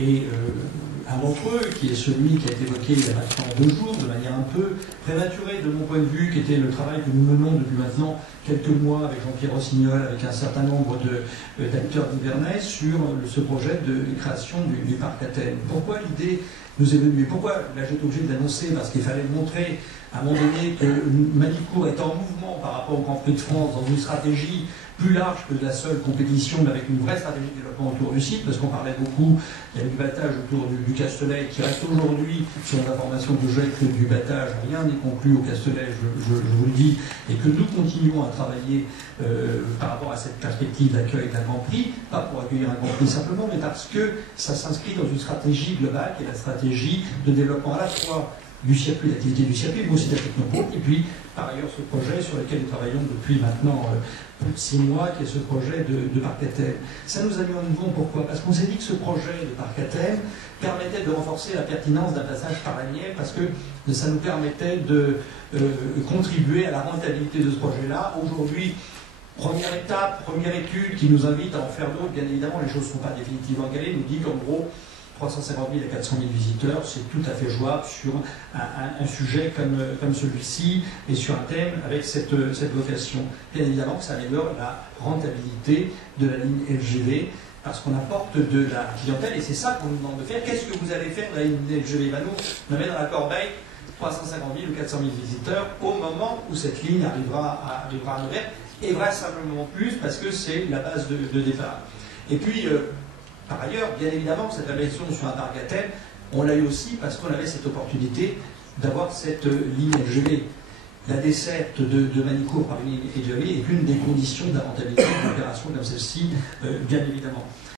Et un d'entre eux, qui est celui qui a été évoqué il y a maintenant 2 jours, de manière un peu prématurée de mon point de vue, qui était le travail que nous menons depuis maintenant quelques mois avec Jean-Pierre Rossignol, avec un certain nombre d'acteurs d'Ivernay, sur ce projet de création du parc à thème. Pourquoi l'idée nous est venue? Pourquoi là j'étais obligé de l'annoncer? Parce qu'il fallait montrer à un moment donné que Manicourt est en mouvement par rapport au Grand Prix de France dans une stratégie plus large que de la seule compétition, mais avec une vraie stratégie de développement autour du site, parce qu'on parlait beaucoup, il y avait du battage autour du Castelet, qui reste aujourd'hui, sur l'information que j'ai, que du battage, rien n'est conclu au Castelet, je vous le dis, et que nous continuons à travailler par rapport à cette perspective d'accueil d'un Grand Prix, pas pour accueillir un Grand Prix simplement, mais parce que ça s'inscrit dans une stratégie globale, qui est la stratégie de développement à la fois du circuit, l'activité du circuit, mais aussi de la technopole, et puis par ailleurs ce projet sur lequel nous travaillons depuis maintenant plus de 6 mois, qui est ce projet de parc à thème. Ça nous a mis en mouvement, pourquoi? Parce qu'on s'est dit que ce projet de parc à thème permettait de renforcer la pertinence d'un passage par la Nièvre, parce que ça nous permettait de contribuer à la rentabilité de ce projet-là. Aujourd'hui, première étape, première étude qui nous invite à en faire d'autres, bien évidemment les choses ne sont pas définitivement galées, nous dit qu'en gros 350 000 à 400 000 visiteurs, c'est tout à fait jouable sur un sujet comme celui-ci et sur un thème avec cette vocation. Bien évidemment que ça améliore la rentabilité de la ligne LGV parce qu'on apporte de la clientèle et c'est ça qu'on nous demande de faire. Qu'est-ce que vous allez faire de la ligne LGV? Nous, on met dans la corbeille 350 000 ou 400 000 visiteurs au moment où cette ligne arrivera à Nevers et vraisemblablement plus parce que c'est la base de départ. Et puis, par ailleurs, bien évidemment, cette réflexion sur un parc à thème, on l'a eu aussi parce qu'on avait cette opportunité d'avoir cette ligne LGV. La desserte de Manicourt par une ligne LGV est une des conditions de la rentabilité d'une opération comme celle-ci, bien évidemment.